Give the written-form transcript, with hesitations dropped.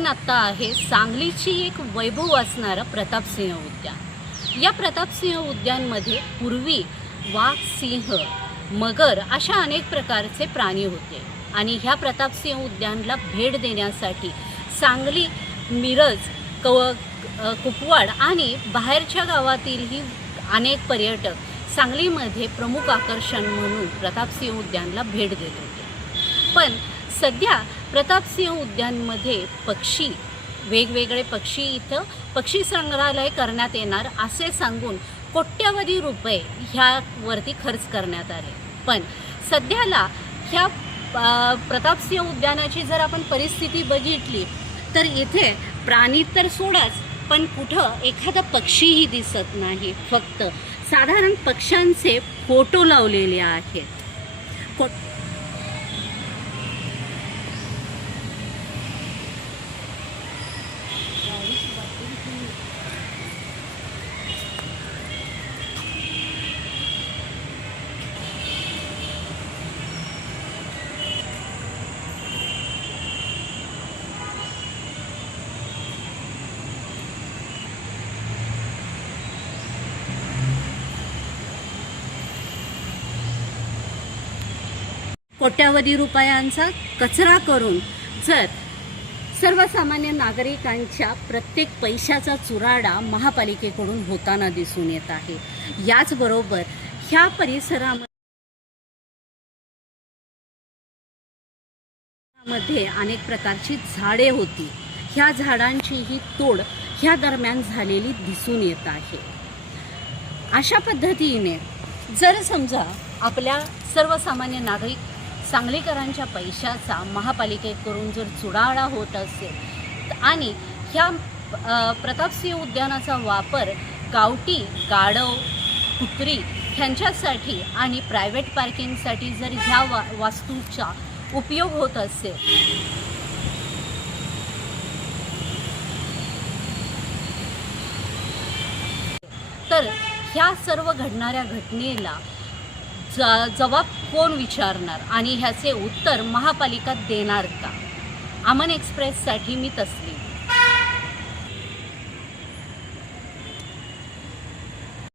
आपण आत्ता आहे सांगलीची एक वैभव असणारं प्रतापसिंह उद्यान। या प्रतापसिंह उद्यानमध्ये पूर्वी वाघ, सिंह, मगर अशा अनेक प्रकारचे प्राणी होते आणि ह्या प्रतापसिंह उद्यानला भेट देण्यासाठी सांगली, मिरज, कुपवाड आणि बाहेरच्या गावातीलही अनेक पर्यटक सांगलीमध्ये प्रमुख आकर्षण म्हणून प्रतापसिंह उद्यानला भेट देत होते। पण सध्या प्रतापसिंह उद्यानमध्ये वेगवेगळे पक्षी इथं पक्षी संग्रहालय करण्यात येणार असे सांगून कोट्यवधी रुपये ह्यावरती खर्च करण्यात आले। पण सध्याला ह्या प्रतापसिंह उद्यानाची जर आपण परिस्थिती बघितली तर इथे प्राणी तर सोडाच, पण कुठं एखादा पक्षीही दिसत नाही। फक्त साधारण पक्ष्यांचे फोटो लावलेले आहेत। कोट्यवधी रुपयांचा कचरा करून जर सर्वसामान्य नागरिकांच्या प्रत्येक पैशाचा चुराडा महापालिकेकडून होताना दिसून येत आहे। याचबरोबर ह्या परिसरामध्ये अनेक प्रकारची झाडे होती, ह्या झाडांचीही तोड ह्या दरम्यान झालेली दिसून येत आहे। अशा पद्धतीने जर समजा आपल्या सर्वसामान्य नागरिक सांगलीकरांच्या पैशाचा महापालिकेकडून जर चुराडा होत असेल आणि ह्या प्रतापसिंह उद्यानाचा वापर गावठी गाढव, कुत्री ह्यांच्यासाठी आणि प्रायव्हेट पार्किंगसाठी जर ह्या वास्तूचा उपयोग होत असेल तर ह्या सर्व घडणाऱ्या घटनेला जबाब कोण विचारणार आणि ह्याचे उत्तर महापालिका देणार का? अमन एक्सप्रेससाठी मी तस्लीम।